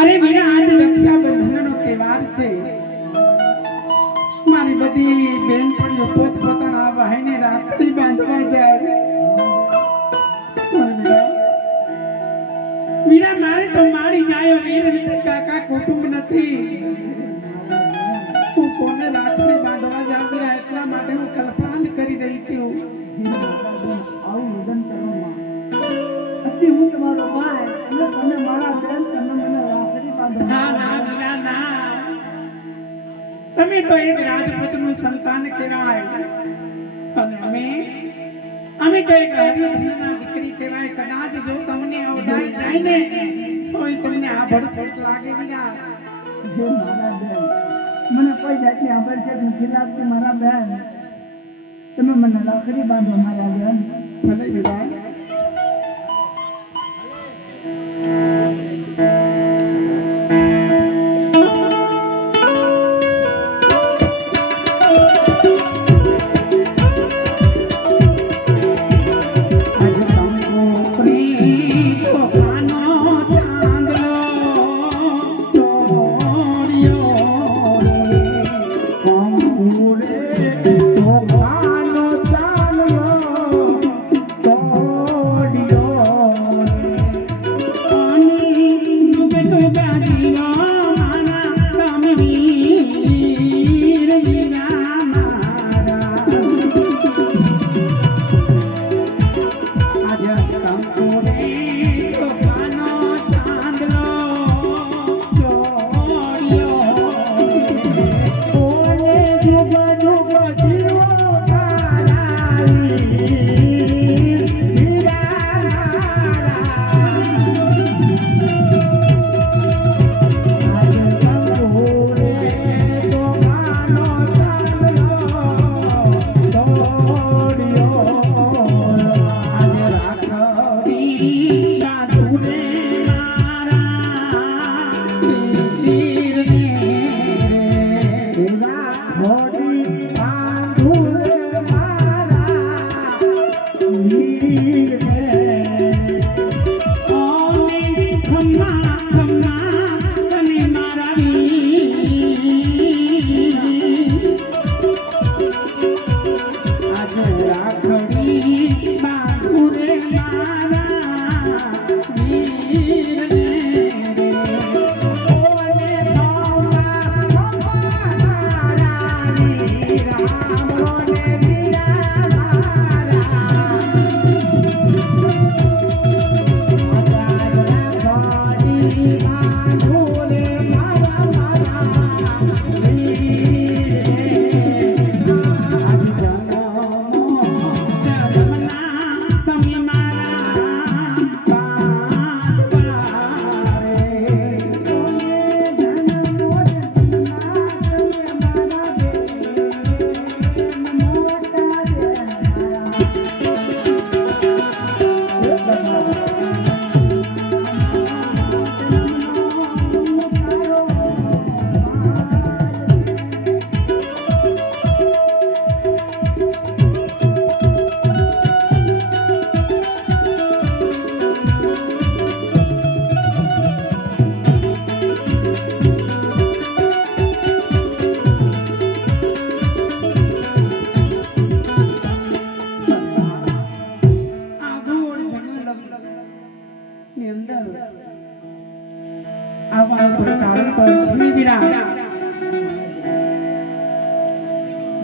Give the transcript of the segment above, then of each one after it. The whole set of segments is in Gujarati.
અરે વીરા આજ રક્ષાબંધનનો તહેવાર છે. મારી બધી બેનપણીઓ પોતપોતાના ભાઈને રાખડી બાંધવા જાય. વીરા મારે તો મારી જાય વીર રીતે કાકા કુટુંબ નથી. હું કોને રાખડી બાંધવા જાઉં વીરા એટલા માટે હું કલ્પના કરી રહી છું. આવું નિધન કરવામાં હું તમારો ભાઈ અને તમે મારા બેન તમે મને રાખડી બાંધો. ના ના વીરા ના, તમે તો એક રાજપૂતનું સંતાન કહેવાય અને અમે તો એક હરિહરના દીકરી કહેવાય. કદાચ જો તમને અવડાઈ જાય ને તો તમને આ ભડછોડ લાગે વીરા. જો મારા બેન મને કોઈ જાતની આવશ્યક નથી લાગતી. મારા બેન તમે મને રાખડી બાંધો મારા બેન. ભલે વીરા. Oh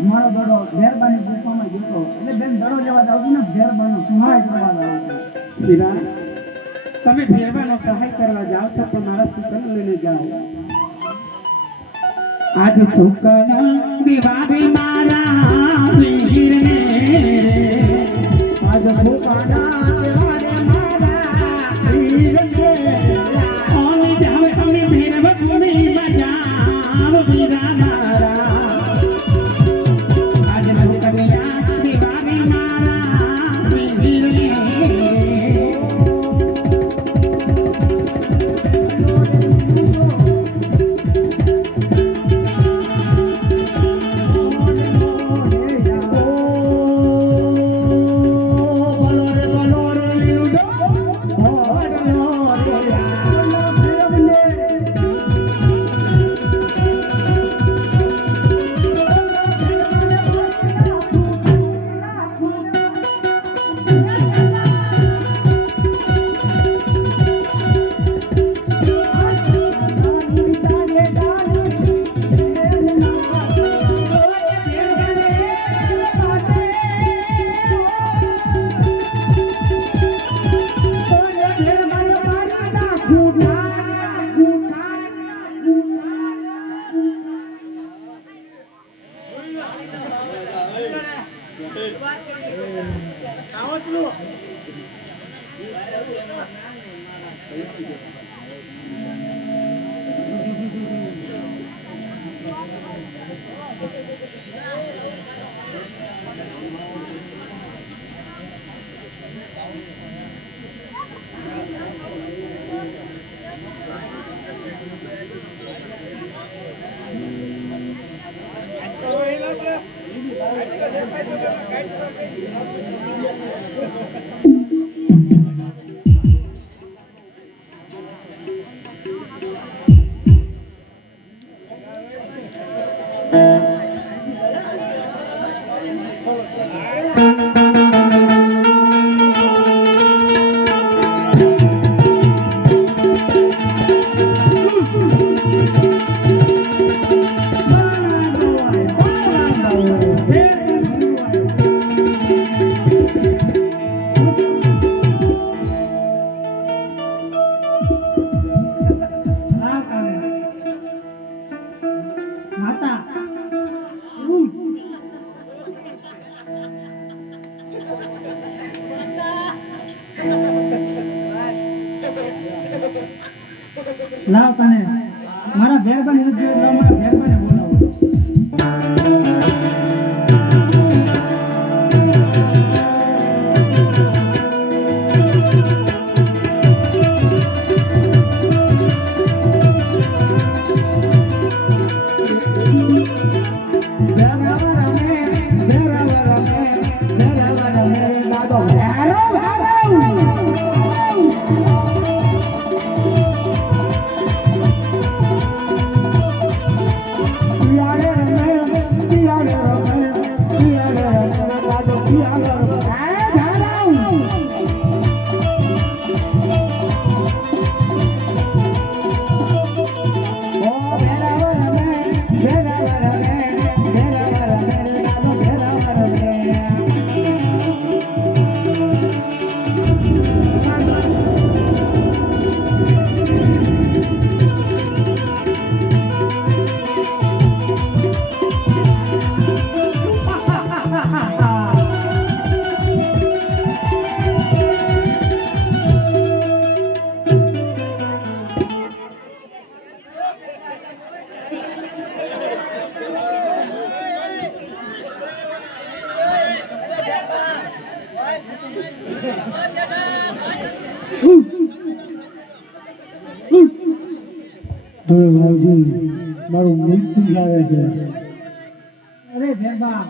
મારો દડો ભેરબાની ગુફામાં જતો એટલે બેન દડો લેવા જાવ છું ને ભેરબાનો સહાય કરવા જાવ છું. વીરા તમે ભેરવાનો સહાય કરવા જાઓ છો તો મારા સુકન લઈને જાઓ. આજ સુકન દિવાળી મારા વીરને રે આજ સુકન દિવાળી મારા વીરને ઓને જાવે અમે ભેરવની બજાવ વીરા મારા આજ સુકનિયા દિવાળી મારા વીરને લાવ તને મારા ભેરબાની નથી લાવ મારા ભેરબાને બોલાવો. મારું મૃત્યુ આવે છે. અરે ભેગા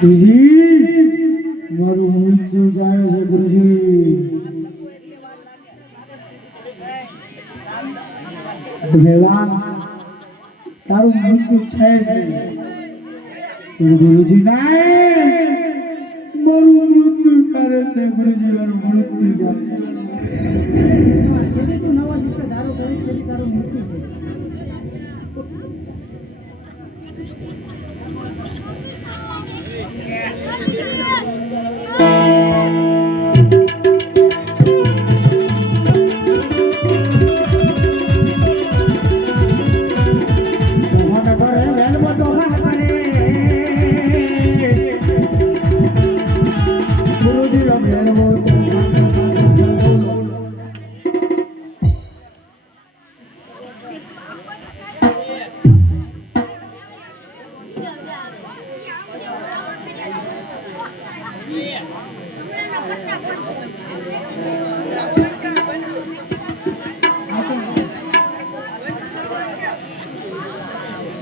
ગુરુજી મારું મૃત્યુ જાય છે. ગુરુજી ભેગા તારું મૃત્યુ છે ગુરુજી નહીં મારું મૃત્યુ કરે છે. ગુરુજી મારું મૃત્યુ જાય છે. નવા દિવસે દારૂ કરી તારું મૃત્યુ છે.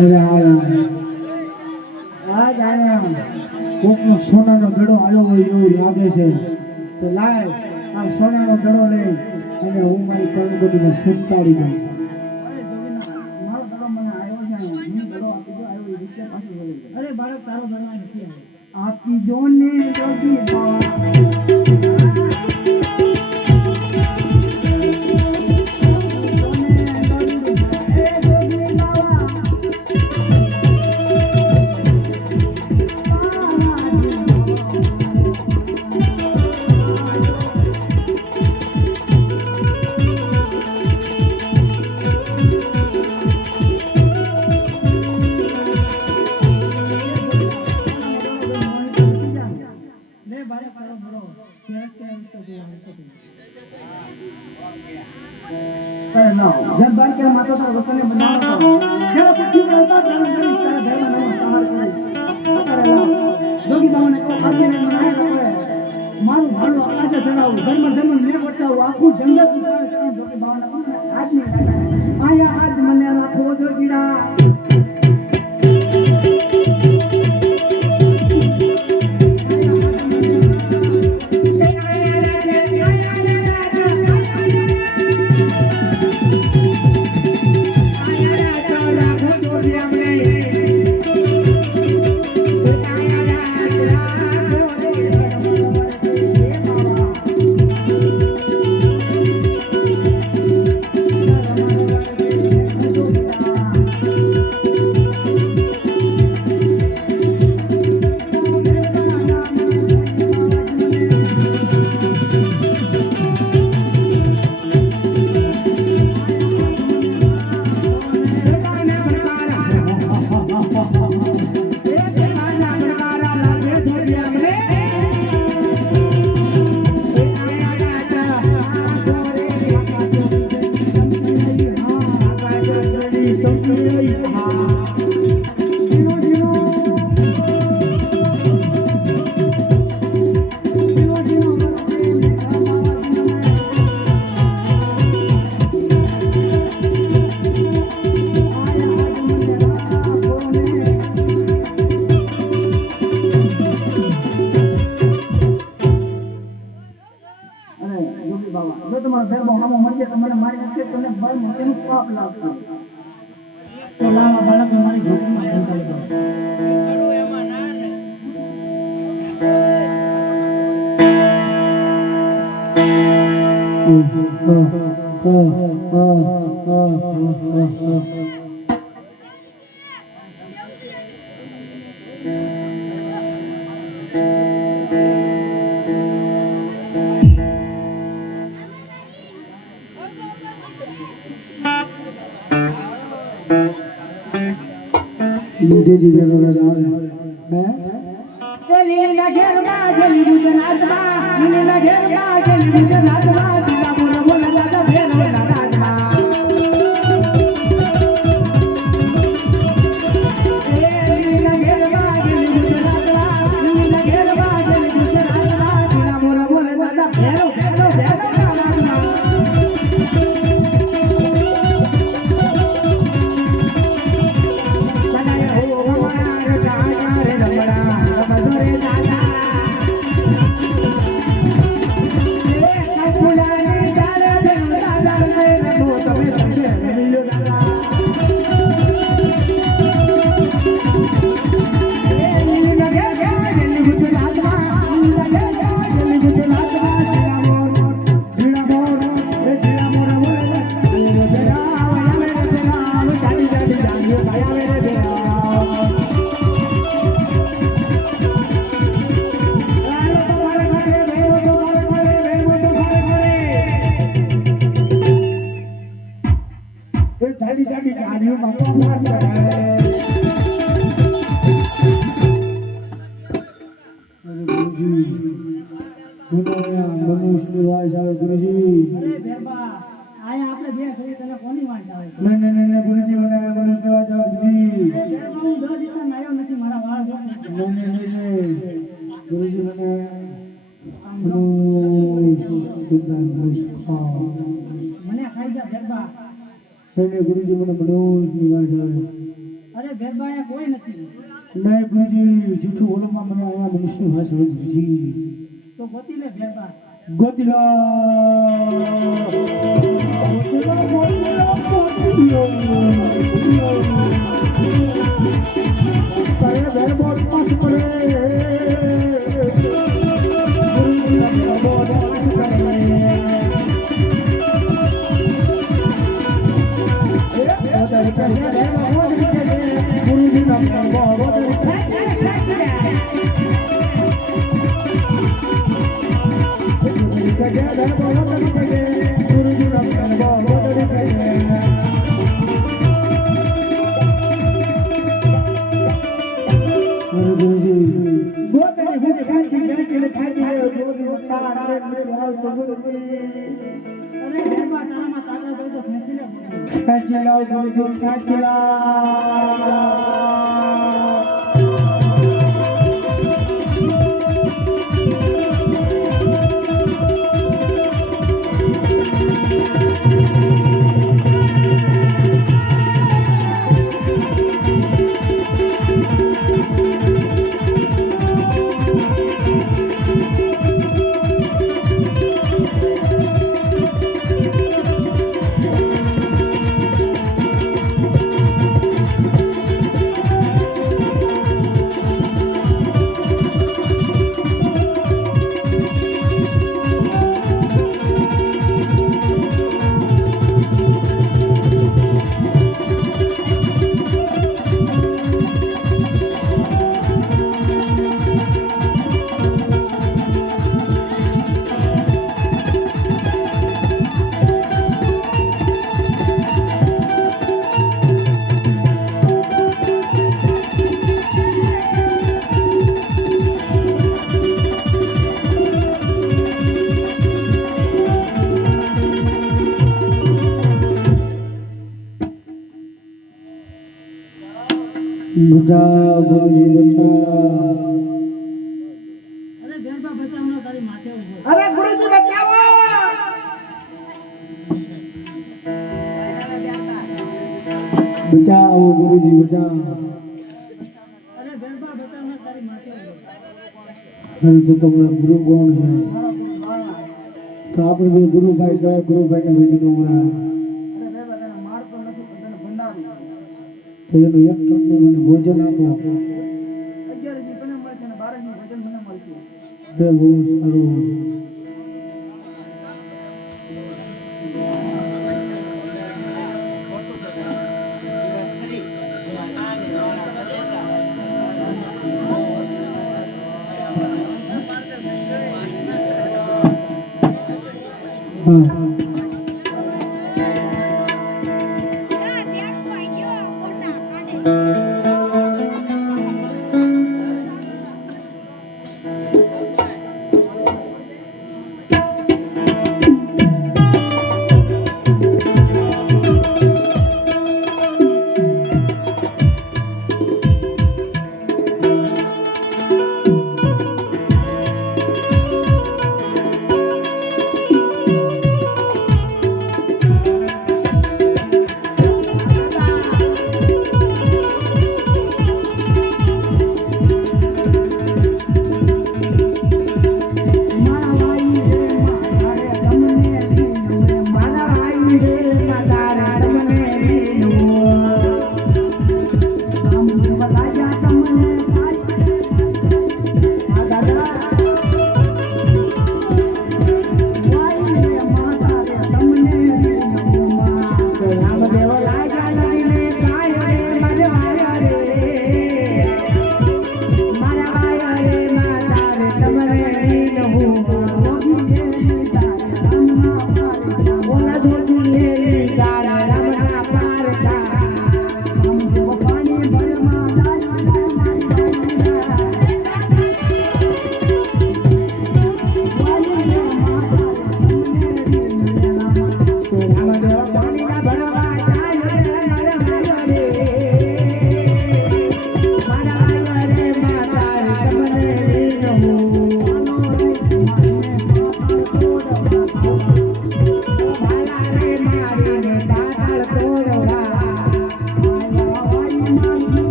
અરે આ આ જાણે કોકનો સોનાનો ગળો આવ્યો હોય એવું લાગે છે તો લાય આ સોનાનો ગળો લઈ અને હું મારી કર્ણગઢીમાં સંતાડી દઉં. મારો ગળો મને આવ્યો જાય હું ગળો આપી દો આવ્યો એ રીતે પાછું વળી જાય. અરે બાળક તારો ગળો નથી આવ્યો આપી દો ને જોગી जब बार के माता का वतन ने बनाया जब पृथ्वी में उतार कर मेरी तरह धर्म ने सहार करे जोगी बाबा ने को आगे ने बनाया है मारो भालो आकाश चढ़ाओ धर्म धर्म ने बचाओ आखू जंगल उतार कर जोगी बाबा ने आज नहीं आया आज मने राखो जोगीड़ा मुझे जी जरूरत है चली नगर बाजली गुजरात में नगर बाजली गुजरात में दिला बोला बोला दादा भेल बोला राजमा ए नगर बाजली गुजरात में नगर बाजली गुजरात में दिला बोला बोला दादा भेल राजमा નહીં ગુરુજી જૂઠું બોલવામાં મને આયા મનુષ્ય ભાષા ગુરુજી તો ગોતી લે ભેરબા ગોતિલો કરે ભેરબો પાસ કરે ગુરુજી ભેરબો પાસ કરે ઓદરી કે ભેરબો ઓદરી કે ગુરુજી ભેરબો ઓદરી કે બચાવ ગુરુજી બચાવ અરે ભેરબા બચાવનો તારી માથે ઉભો અરે ગુરુજી બચાવો બચાવ ગુરુજી બચાવ અરે ભેરબા બચાવનો તારી માથે ઉભો હરી તો તમારા ગુરુ કોણ છે તો આપણે બે ગુરુભાઈ ગયા ગુરુભાઈને ભેગી ડોંગરા અરે ભેરબા તને માર પણ નથી પણ તને ભંડારી તો એનું એક ટંકનું મને ભોજન આપો 11 દી તને મળશે અને 12 દી ભજન મને મળશે તે બહુ સારું હા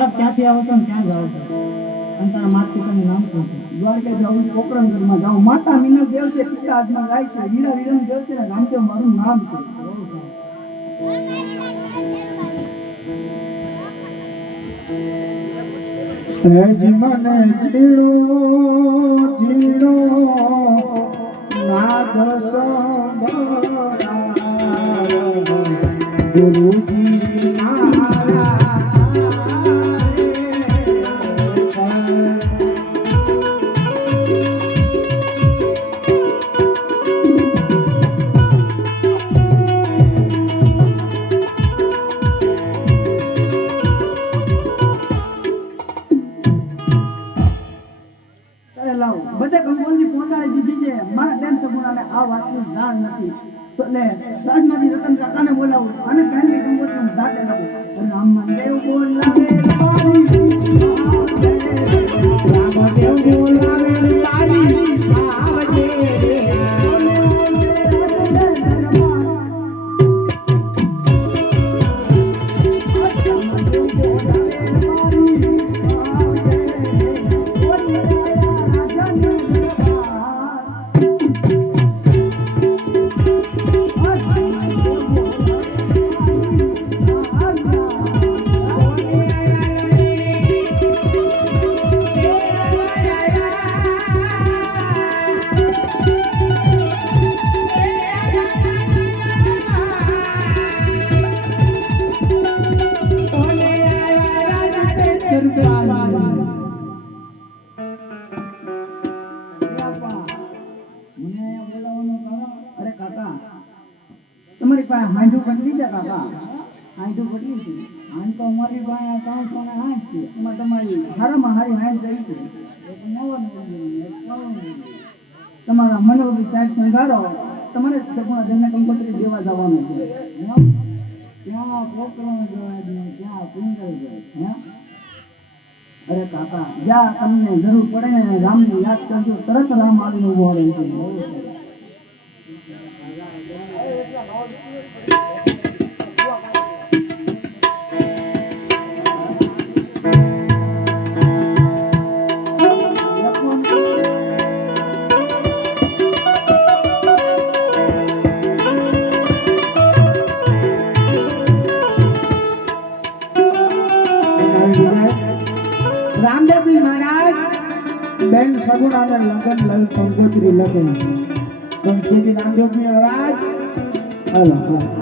બાળક ક્યાંથી આવે છે ને ક્યાં જાવ છો અને તારા માતા પિતાનું નામ શું છે? દ્વારકા જાઉં છું, પોકરણગઢમાં જાઉં, માતા મીના દેવ છે, પિતા આજમાં ગાય છે, વીરા વીરમ દેવ છે ને રામદેવ મારું નામ છે. જી મને ચીડો ચીડો નાદ ગુરુજી મારા બધે કંકોત્રી પહોંચાડી દીધી છે. મારા બેન સગુણાને આ વાતની જાણ નથી એટલે રાજમાંથી રતન કાકાને બોલાવું અને પહેલી કંકોત્રી જાતે લાવું. રામદેવ બોલાવે રામદેવ બોલાવે આવજે તમારી પાસે હાંડું બદલી છે કાકા? હાંડું બદલી છે. હાંડ તો અમારી પાસે 300 ને 8 છે. એમાં તમારી હારામાં હારી હાંડ રહી છે. તમારા મનોબી સાહેબ સંઘારો તમારે સગુણા જન્મ કંકોત્રી દેવા જવાનું છે. ત્યાં પોકરણ જવાય ને ત્યાં પિંગલ જાય. અરે કાકા જ્યાં તમને જરૂર પડે ને રામને યાદ કરજો, તરત રામ આવીને ઉભો રહે છે. રામદેવજી મહારાજ બેન સગુણાને લગન લઈ કંકોત્રી લખે પણ જેથી રામદેવજી મહારાજ હાલો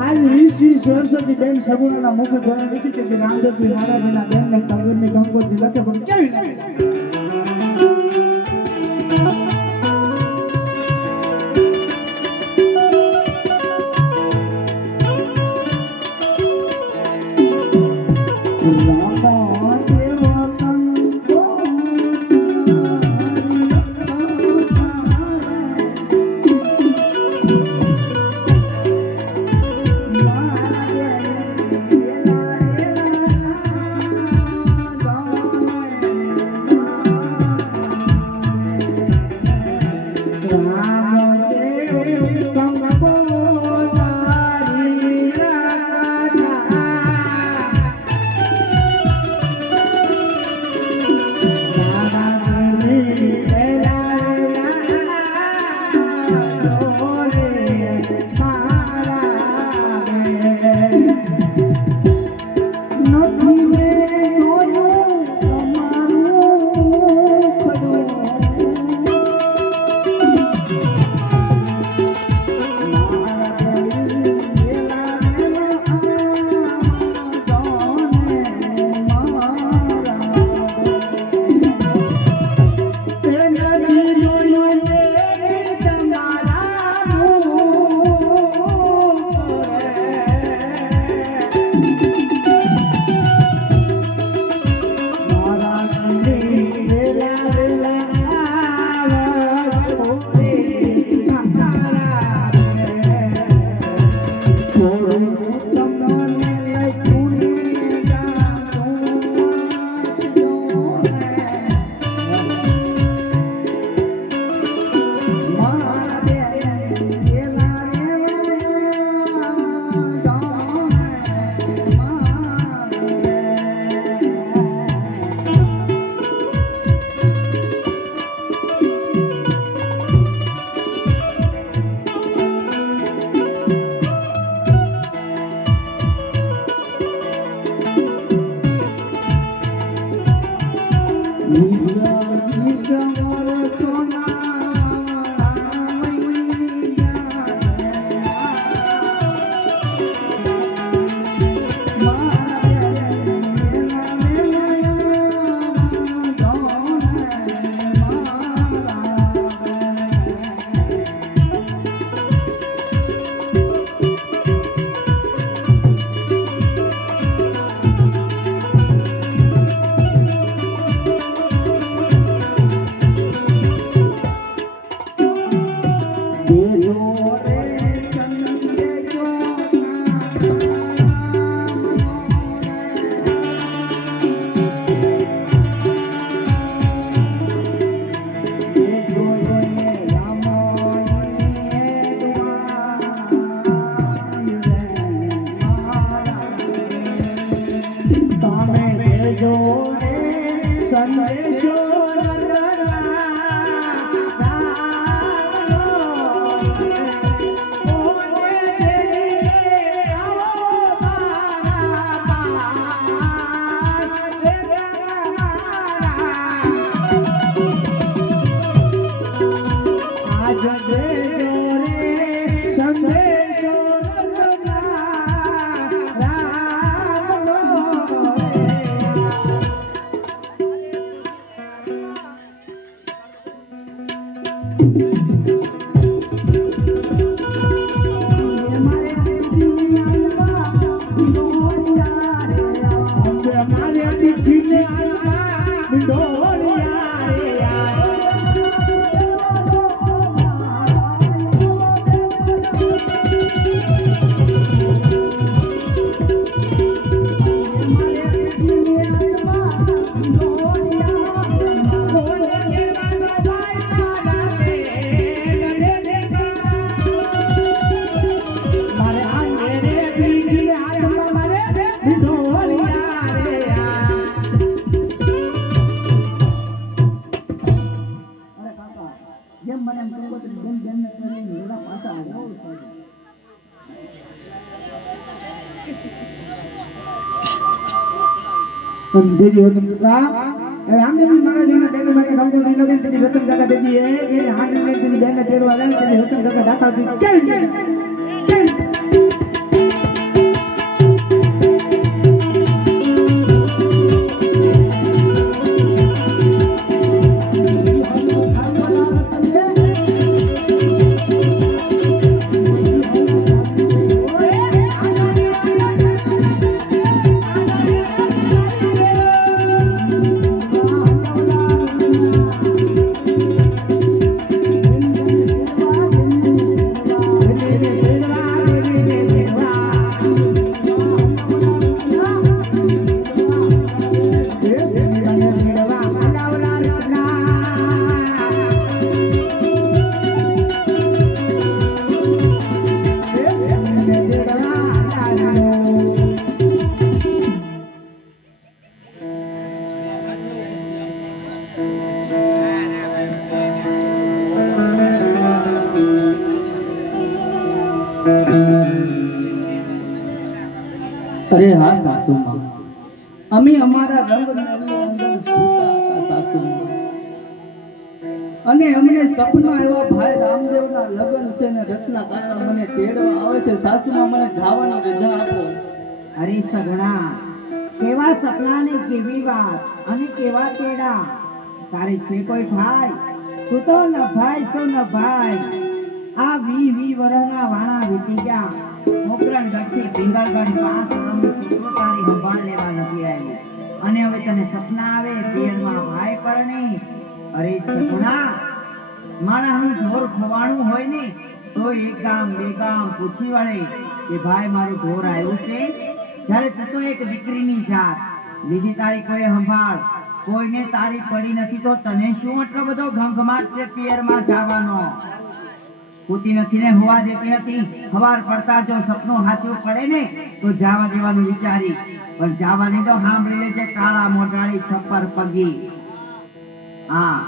આજ 20 વર્ષથી બેન સગુણાના મુખ જોઈને લીધી કે રામદેવજી મહારાજના બેનને કંકોત્રી લખે પણ કેવી લાગે? દેવી વતન કા રામદેવ મહારાજના દેવી માટે ગંગોત્રી નદી તેની રતન કાકા દેવી એ હાંડને તેની બેન તેડવા આવે તેની રતન કાકા દાતા દી જય જય જય અરે હા સાસુમાં, અમે અમારા રંગમહેલની અંદર સૂતા હતા સાસુમાં, અને અમને સપના એવા ભાઈ રામદેવના લગ્ન છે ને રથના કારણે મને તેડવા આવે છે. સાસુમાં મને જવાની રજા આપો. અરે સગણા, કેવા સપના ને કેવી વાત અને કેવા તેડા. તારે છે કોઈ ભાઈ? તું તો ન ભાઈ તો ન ભાઈ. આ 20 વર્ષના વાણા વીતી ગયા. મોકરણ ગઢથી પિંગળગઢ 5 વર્ષનું છોકરો તારી સંભાળ લેવા નથી આવી, અને હવે તને સપના આવે પિયરમાં ભાઈ પરણી. અરે સગુણા, માણસનું ઢોર ખોવાણું હોય ને તો એક ગામ બે ગામ પૂછી વળે કે ભાઈ મારું ઢોર આવ્યું છે. જ્યારે તું તો એક દીકરીની જાત, બીજી તારી કોઈ સંભાળ કોઈને તારી પડી નથી, તો તને શું એટલો બધો ઘંઘમાટ છે પિયરમાં જવાનો? પૂતી નથી ને હોવા દેતી હતી. સવાર પડતા જો સપનું સાચું પડે ને તો જવા દેવાનું વિચારી, પણ જવાની તો સાંભળી લેજે કાળા મોઢાળી છપ્પર પગી. હા,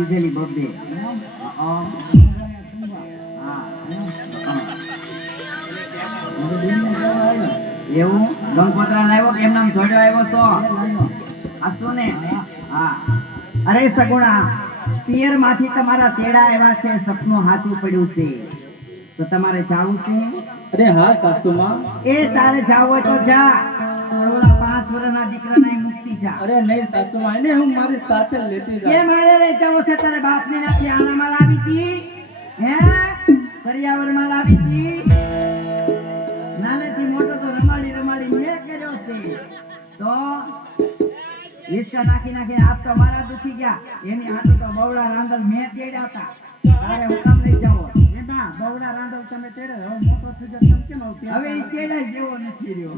દીધેલી બબ્બે. એવું ગંગોત્રા લાવ્યો કે એમનામ જોડ્યો આવ્યો તો આસો ને? હા. અરે સગુણા, પિયર માંથી તમારા તેડા આવ્યા છે, સપનું હાથું પડ્યું છે, તો તમારે જાવું છે? અરે હા સાસુમાં. એ તારે જાવ હોય તો જા, ઓલા 5 વર્ષના દીકરાને મુક્તિ જા. અરે નહીં સાસુમાં, એને હું મારી સાથે લેતી કે જાઉં. મારે લઈ જાવ છે? તારે બાપની નથી આનામાં લાવી હતી? હે કરિયાવરમાં લાવી હતી? નાનેથી મોટો તો રમાડી રમાડી મેં કર્યો છે, તો હિસ્સા નાખી નાખી હાથ તો મારા દુખી ગયા. એની હાથો તો બવડા રાંધલ મેં તેડ્યા હતા. તારે હું કામ લઈ જાવ? એના બવડા રાંધલ તમે તેડે, હવે મોટો થઈ ગયો તમે કેમ આવતી? હવે ઈ તેડાય જેવો નથી રહ્યો.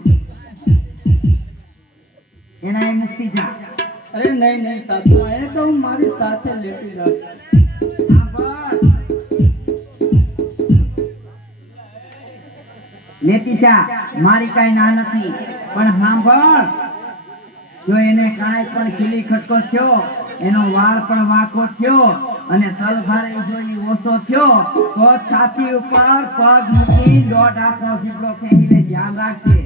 એના એ મુક્તિ જા. અરે નહીં નહીં સાસુમાં, એને તો હું મારી સાથે લેતી જાઉં. હા બસ લેતી જા, મારી કાંઈ ના નથી. પણ સાંભળ, જો એને કાંઈ પણ ખીલી ખટકો થયો, એનો વાળ પણ વાંકો થયો અને તલભારે જો ઈ ઓછો થયો, તો છાતી ઉપર પગ મૂકી 1.5 હાથનો ઝીબ્રો ફેંકીને ધ્યાન રાખજે.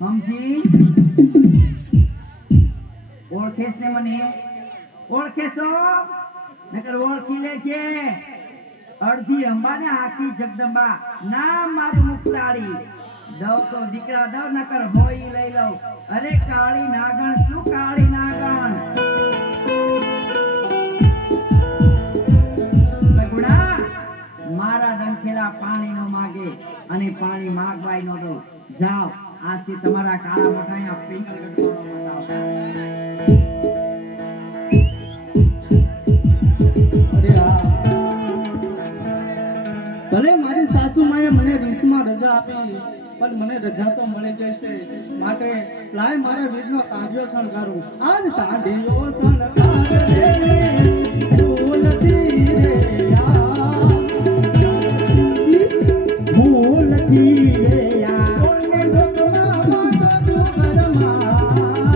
સમજી? ઓળખેસ ને મને? ઓળખેશો? નકર ઓળખી લે છે. અડધી અંબા ને આખી જગદંબા, નામ મારું મુક્તાળી. દવ તો દીકરા દવ, નકર હોય ઈ લઈ લઉં. અરે કાળી નાગણ, શું કાળી નાગણ? સગુણા, મારા ડંખેલા પાણી નો માગે અને પાણી માગવાય નો દઉં. જાઓ, આજથી તમારા કાળા મોઢાયા પિંક ગઢવાનો અરે હા, ભલે મારી સાસુમાએ મને રીસમાં રજા આપી, પણ મને રજા તો મળી જશે. માટે લાય મારા વીરનો તાંડિયો શણગારું. આજ તાંડિયો શણગાર રે, ભૂલતી રે યાર, ભૂલતી રે યાર. કોઈને લોકમાં માતા તું ઘરમાં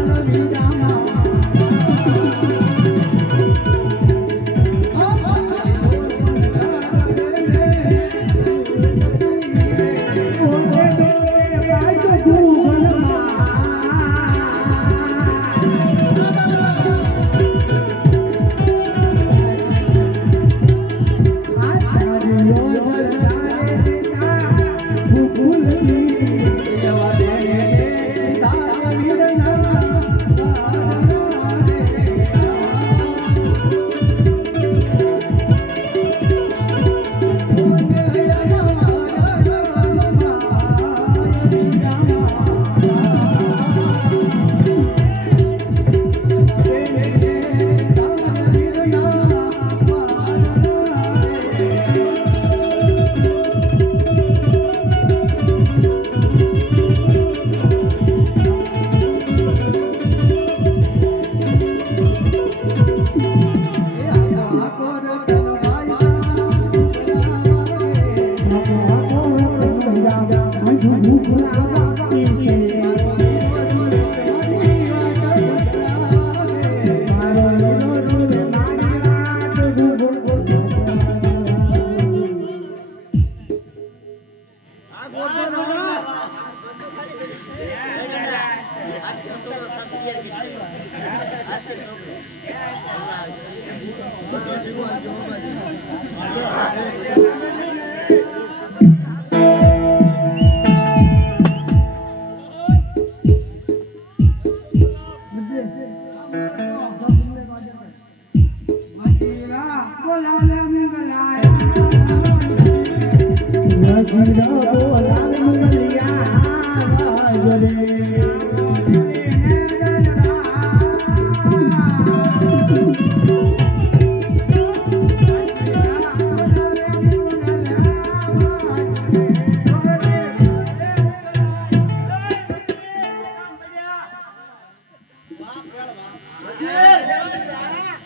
રવિ રામા.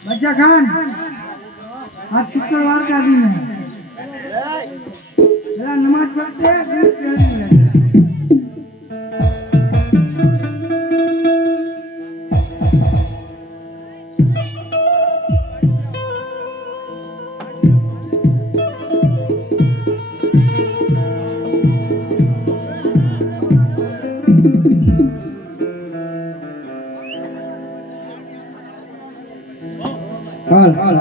बच्चा खान आज शुक्रवार का दिन है, जरा नमाज पढ़ते हैं फिर ट्रेनिंग लेते हैं। હાલ હાલ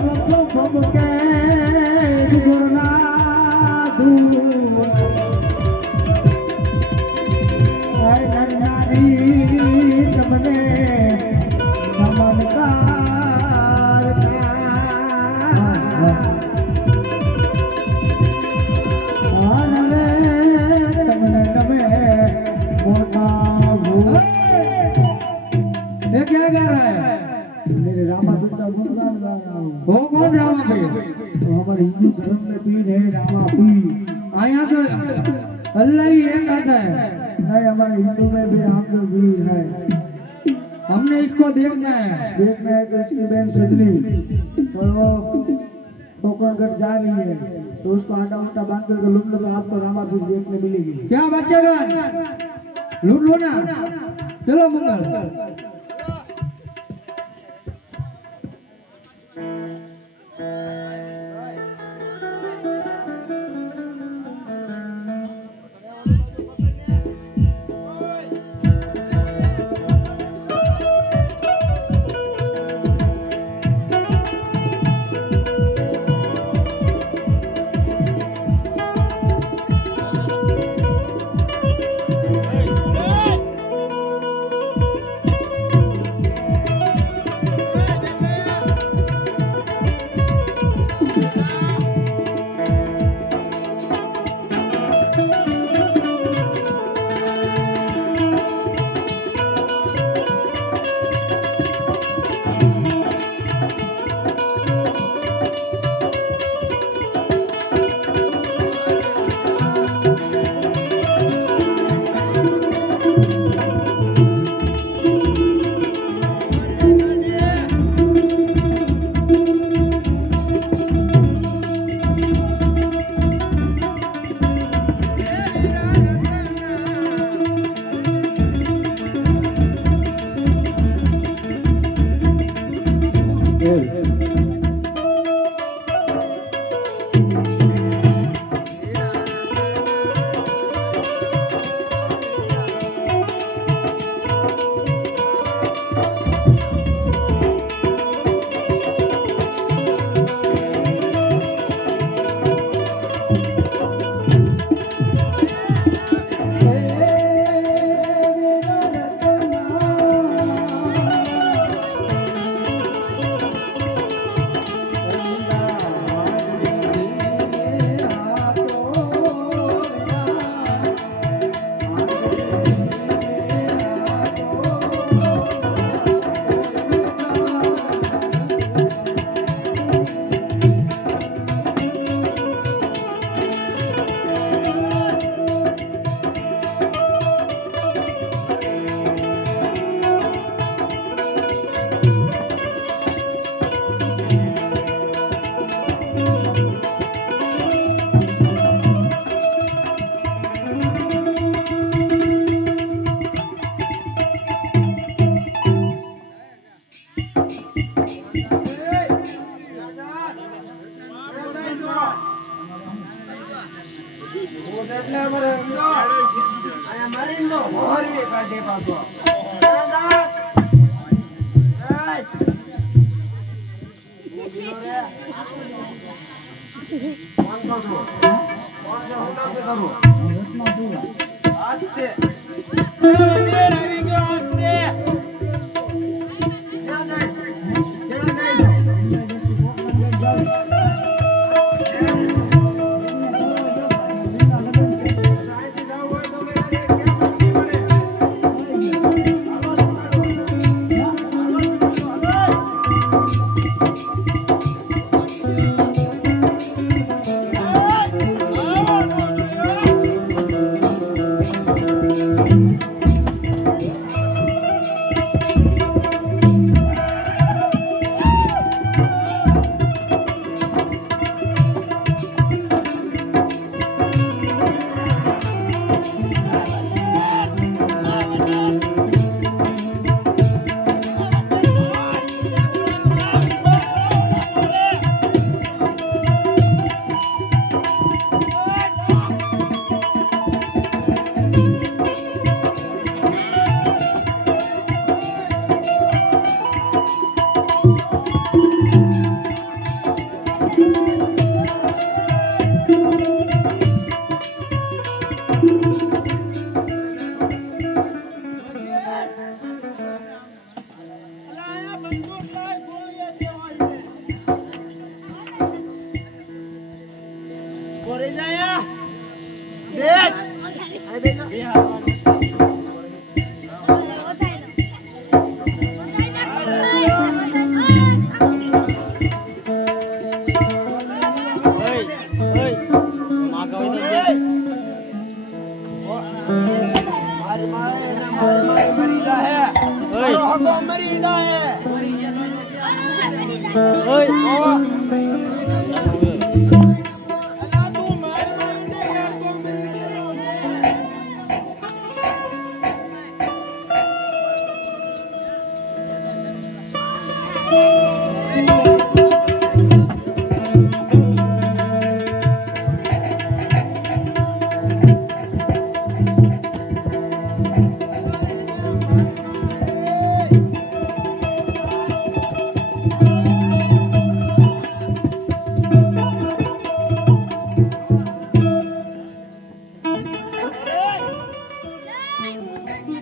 વખતો ભોગકે ગુરના ધૂળ આય નરનારી તમને નમનકાર આનલે તમને તમે મોટા ભૂલ ये क्या गा रहा है मेरे रामापीर का गुणगान गा रहा हूँ वो कौन रामापीर तो हमारे हिंदू धर्म में पीर है रामापीर आया तो अल्लाह ही एक आता है नहीं हमारे हिंदू में भी हम लोग पीर है हमने इसको देखना है कि इसकी बहन सजनी तो वो ठोकरगढ़ जा रही है तो उसको आटा उल्टा बांध करके लूट लो तो आपको रामापीर देखने मिलेगी क्या बच्चेगण लूट लो ना चलो मंगल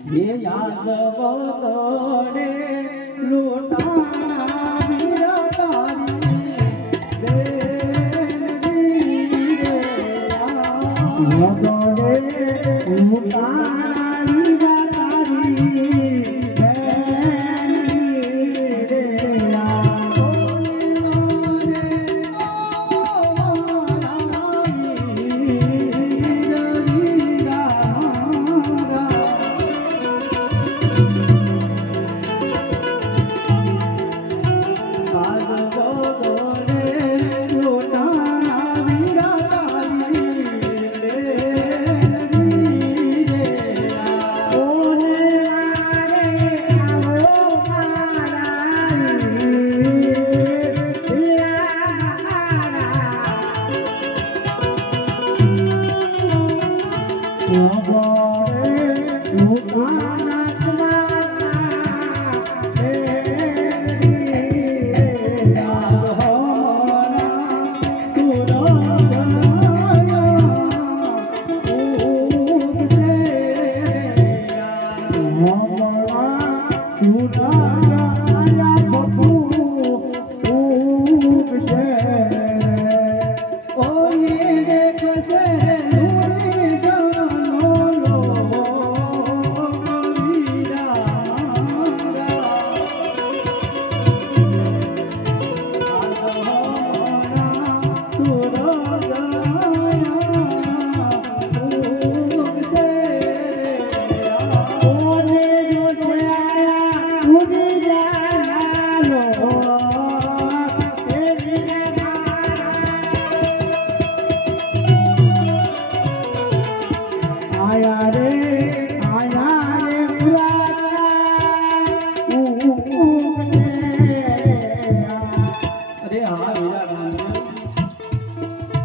ये यादव तोड़े लूटा वीरा तारी लूटा वीरा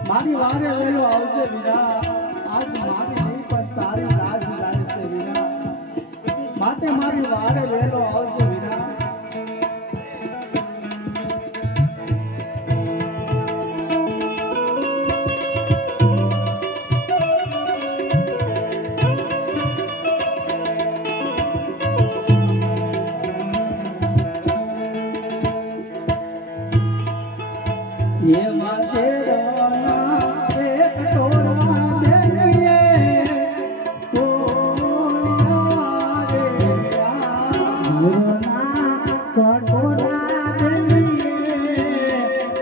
મારી વારે વેલો આવજે વીરા આજ મારી નહીં પણ તારી લાજ લાગશે વીરા માતે મારી વારે વેલો આવજે વીરા ये माते रोना एक तोड़ा देंगे कोना रे रोना कटोरा देंगे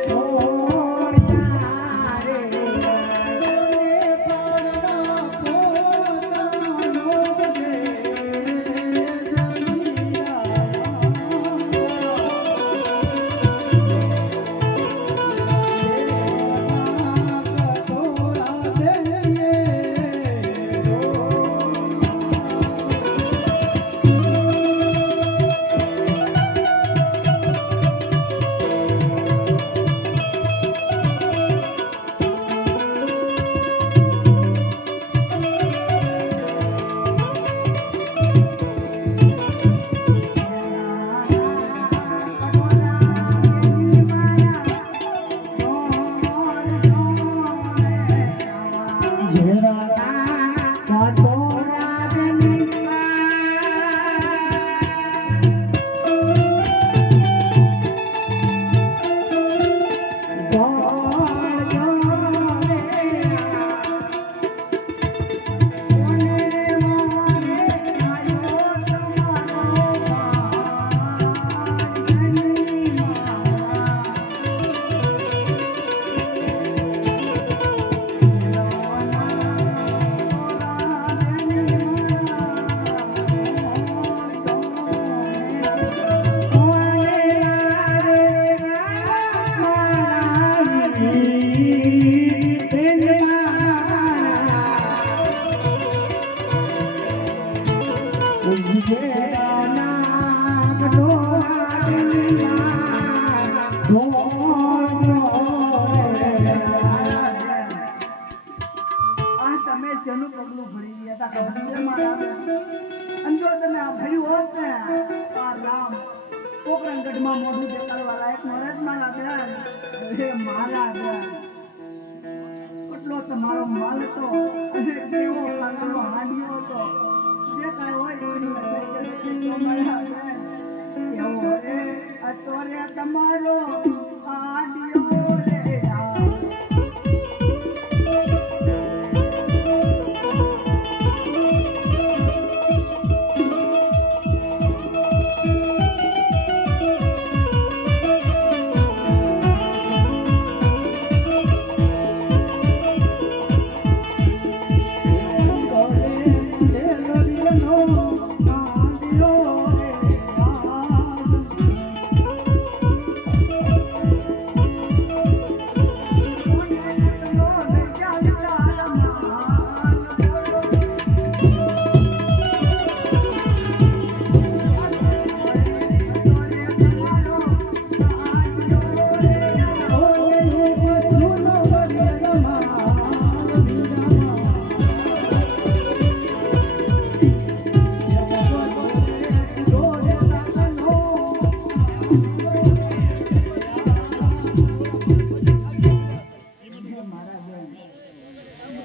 कोना रे મારા બેન એટલો તમારો માલ હતો અને કેવો કાગળનો હાંડિયો હતો જે કાંઈ હોય એની મારા બેન એવો રે અતોરે તમારો હાંડિયો રે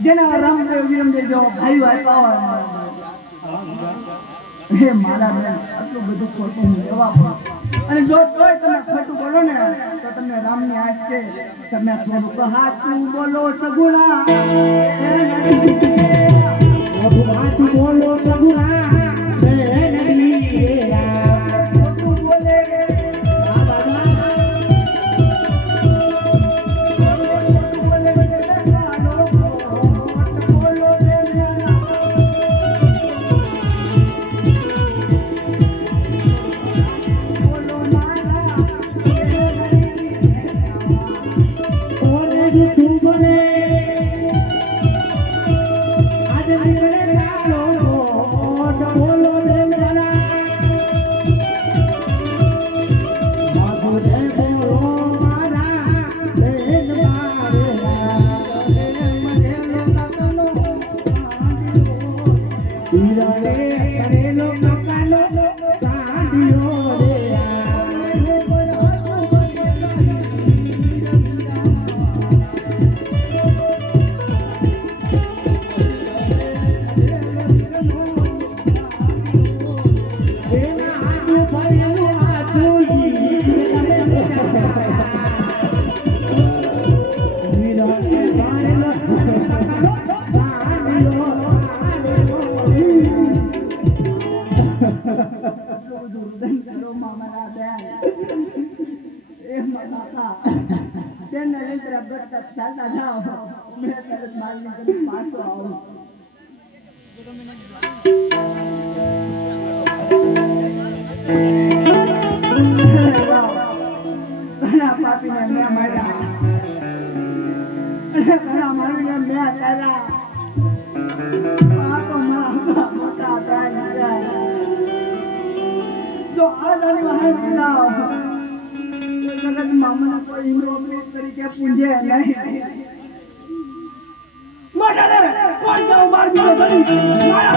જેના રામદેવ વિરમદેવ જો ભાઈ આપ્યા હે મારા બેન આટલું બધું ખોટું લેવા પડે અને જો તોય તમે ખોટું બોલો ને તો તમને રામની આંખ છે તમે થોડુંક હાચું બોલો સગુણા હાચું બોલો સગુણા ખોટું બોલે મામા કોઈ નોકરી તરીકે પૂંજે નહીં મોટા કોણ જાવ માર બીજો ધણી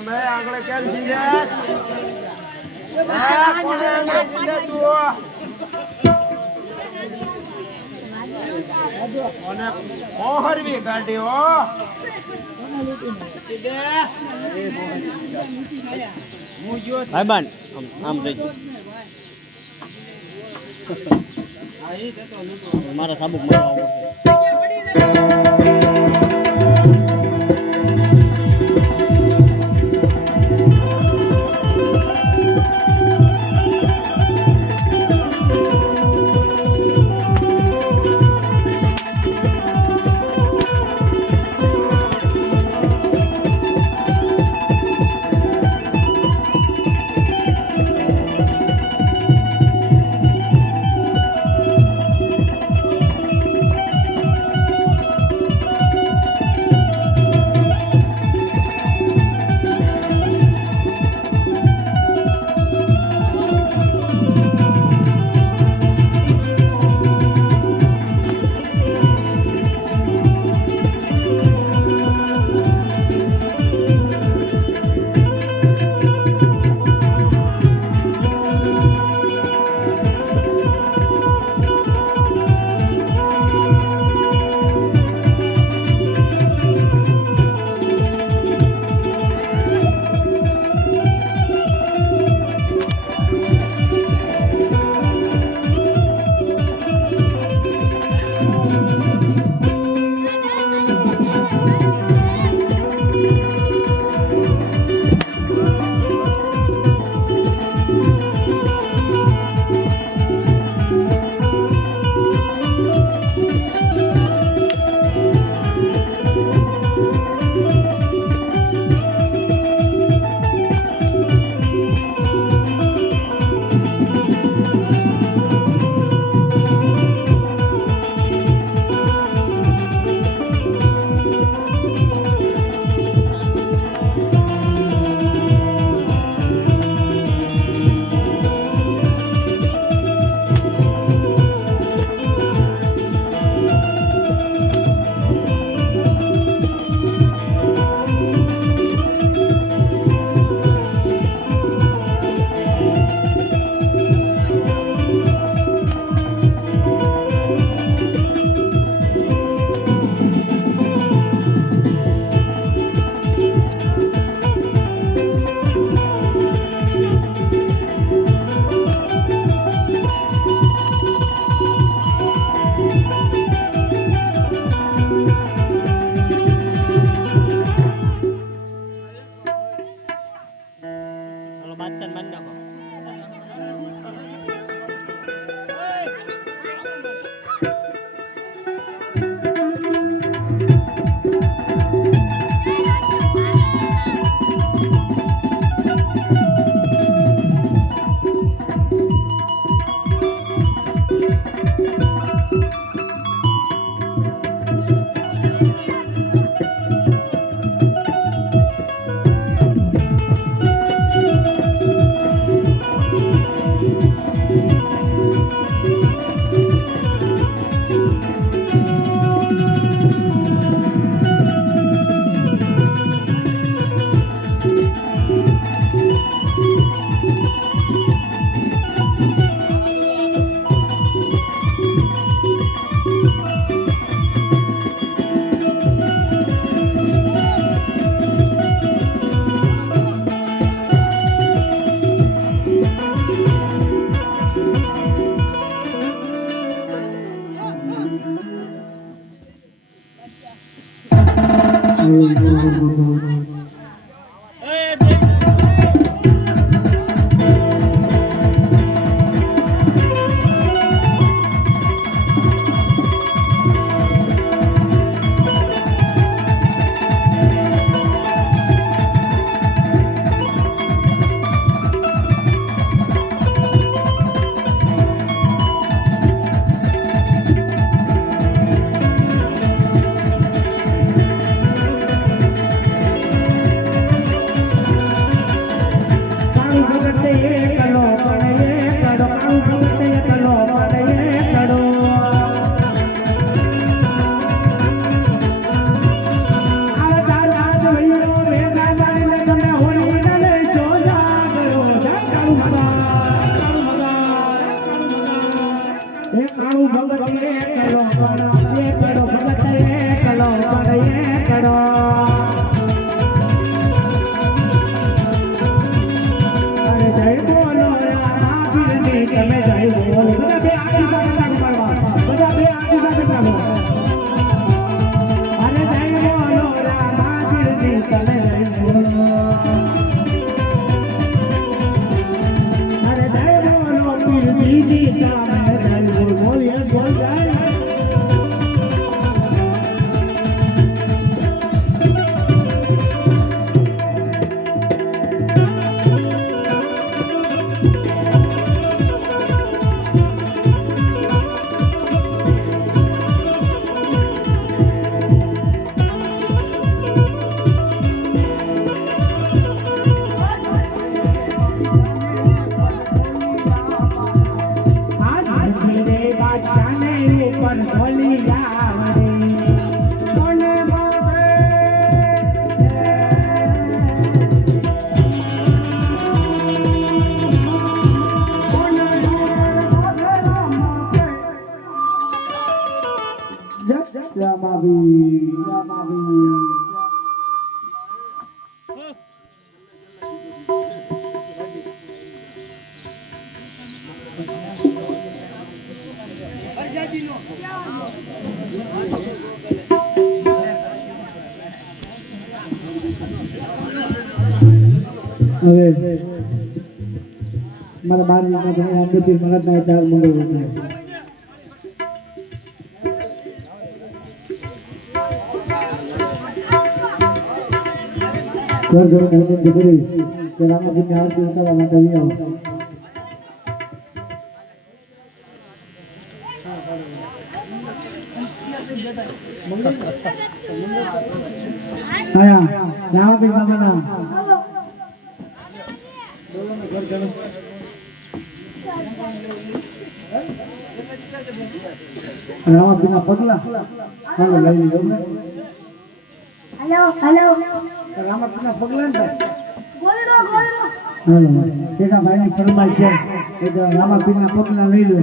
मैं आगले क्या जीजा? कोने जीजा तू? મોહરવી ગાડી હો ભાઈબાન આમ રહેજો મારા સાબુક મારવા આવશે ભગત રે કરો જય બોલ બધા બે આખી સાથે સાથ પાડવા બધા બે આખી સાથે ચાલો અરે જય બોલો રામા જીની તને જય બોલ અરે જય બોલો પીરજી તામે જય બોલ બોલ એ બોલ જય હવે મારા 12 મહિના ઘણી આંબેપીર મહારાજના 4 મંડળ હતા ઘર ઘર વિનંતી કરી કે રામાપીરની આરતી ઉતારવા માટે આવી આવો આયા રામાપીર બાબાના રામાપીરના પગલા હાલો લઈ લીધો હેલો રામાપીરના પગલા ને બોલો હાલો તેના ભાઈની ફરમાઈ છે એટલે રામાપીરના પગલા લઈ લો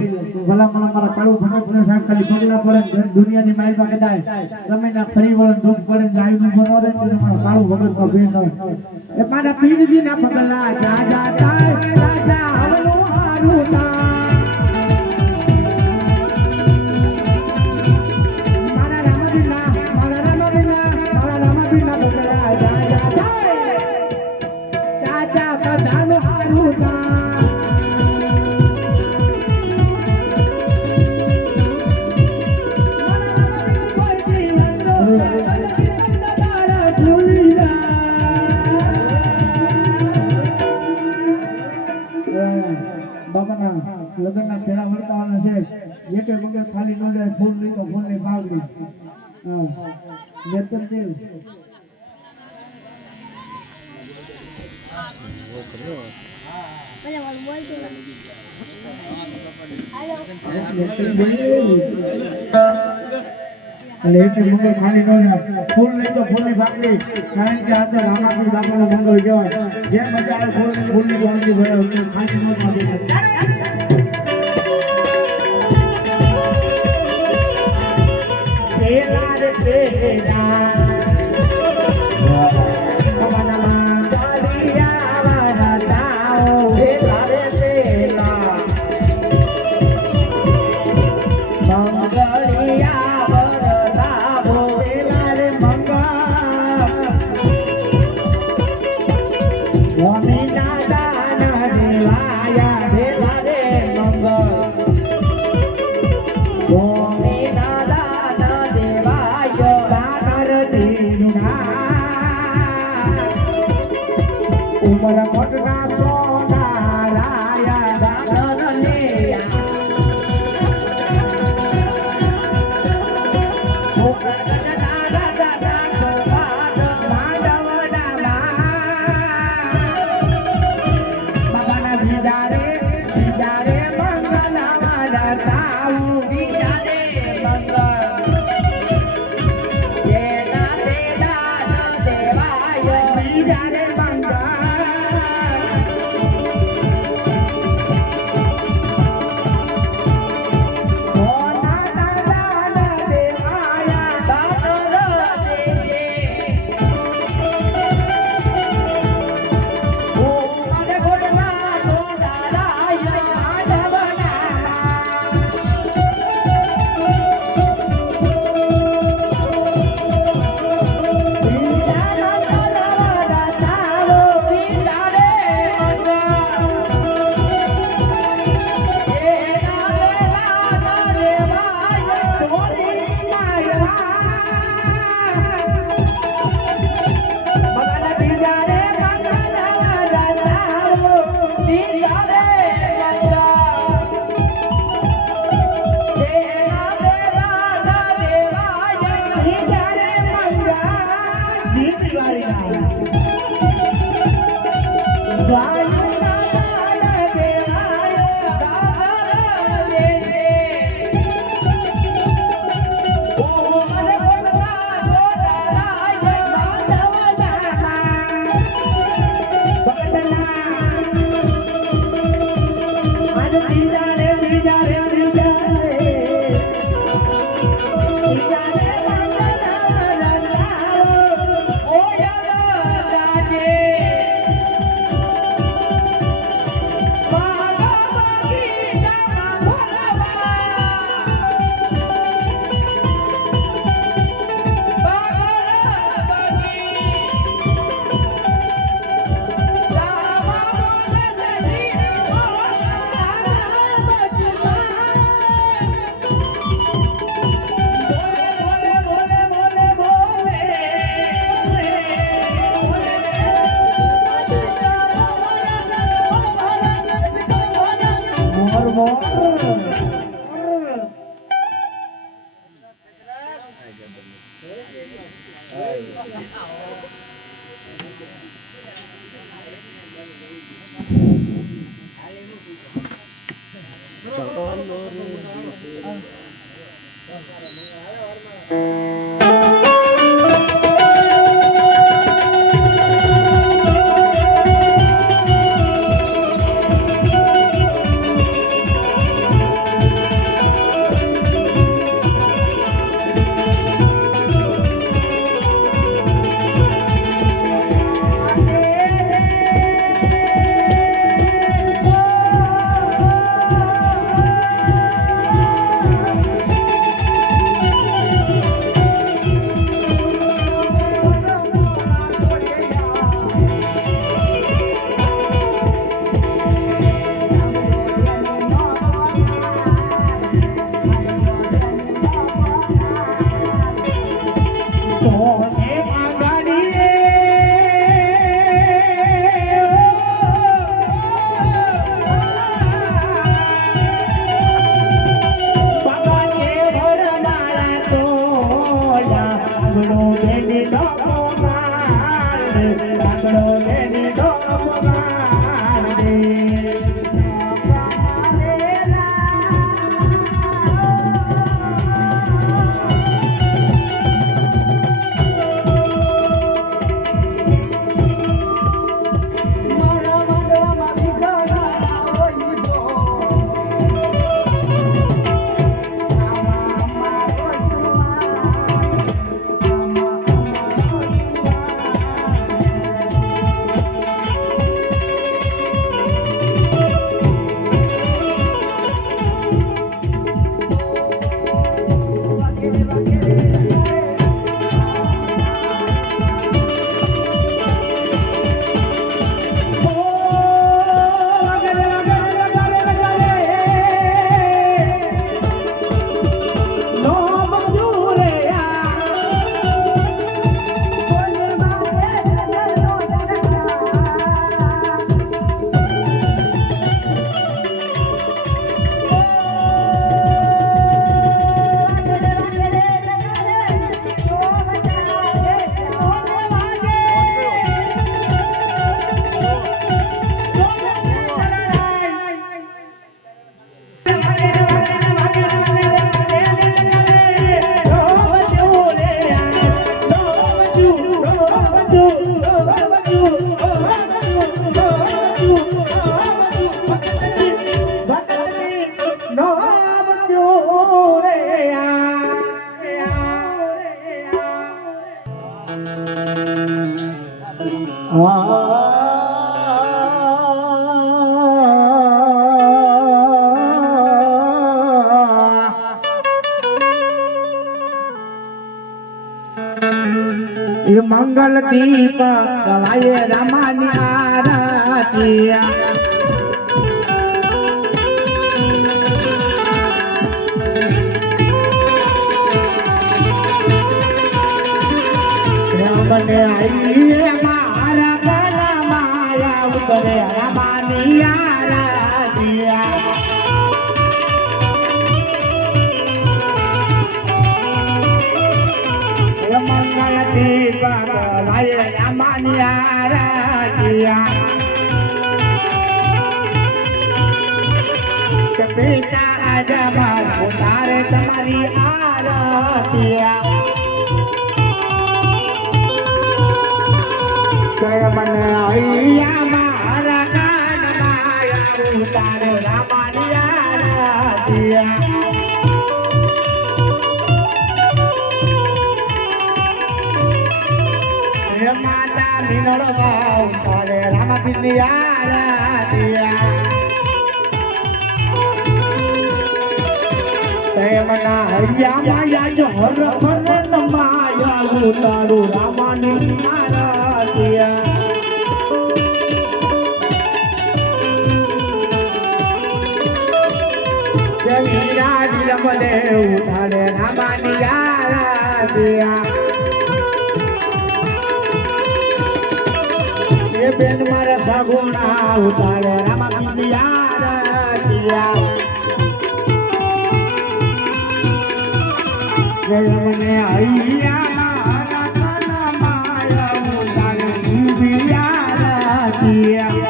ભલા મને મારા કાળું ભગતને સાહેબ ખાલી પગલા પડે દુનિયાની માલમાં કદાય ગમેના ફરી વળન દુઃખ પડે જાય નું બનોરે એટલે મારા કાળું ભગતનો બેન એ મારા પીરજીના પગલા જા જા તાય રાજા હવનું હારું તા મારા રામાપીરના પગલા જા જા તાય ચાચા બધાનું હારું તા બાબાના લગ્નના ફેરા વર્તાવાના છે એક વગર ખાલી ન જાય ફૂલ લઈ તો ફૂલ ની ભાગડી હા નેતરદેવ એટલે એક મંગળ ખાલી ન જાય ફૂલ લઈ તો ફૂલ ની ભાગડી કારણ કે આજે રામાપીર બાપાનો મંગળ કહેવાય જેમ મજા આવે ફૂલ ની ભાગડી ભરે ખાલી ન થાય ઉમર મોટના સોના રાયા દાદન લેયા બાબાના વિદારે મંગલામાં રતાવું વિદારે મંગળ એ મંગલ દીપ ગવાય રામાની આરતી રામને આઈએ મારા ગલા માયા ઉતરે રામાની આરતી મંગલ દીપ ગવાય રામાની આરતી પિતા આજમા ઉતારે તમારી આરતી મને અહીંયા મારા કાનમાં ઉતારે રામાની આરતી માતા મિનળવા ઉતારે રામપીરની આરતી મના હૈયા માયા જો હર ફર માયા ઉતારું રામાની આરતી વીરા વિલંબને ઉતારે રામાની આરતી એ બેન મારા સગુણા ઉતારે રામાની આરતી મને અહીંયા મારા કાનમાં ઉતારે દીવી આરતી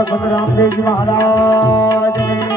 બોલો સંત રામદેવજી મહારાજ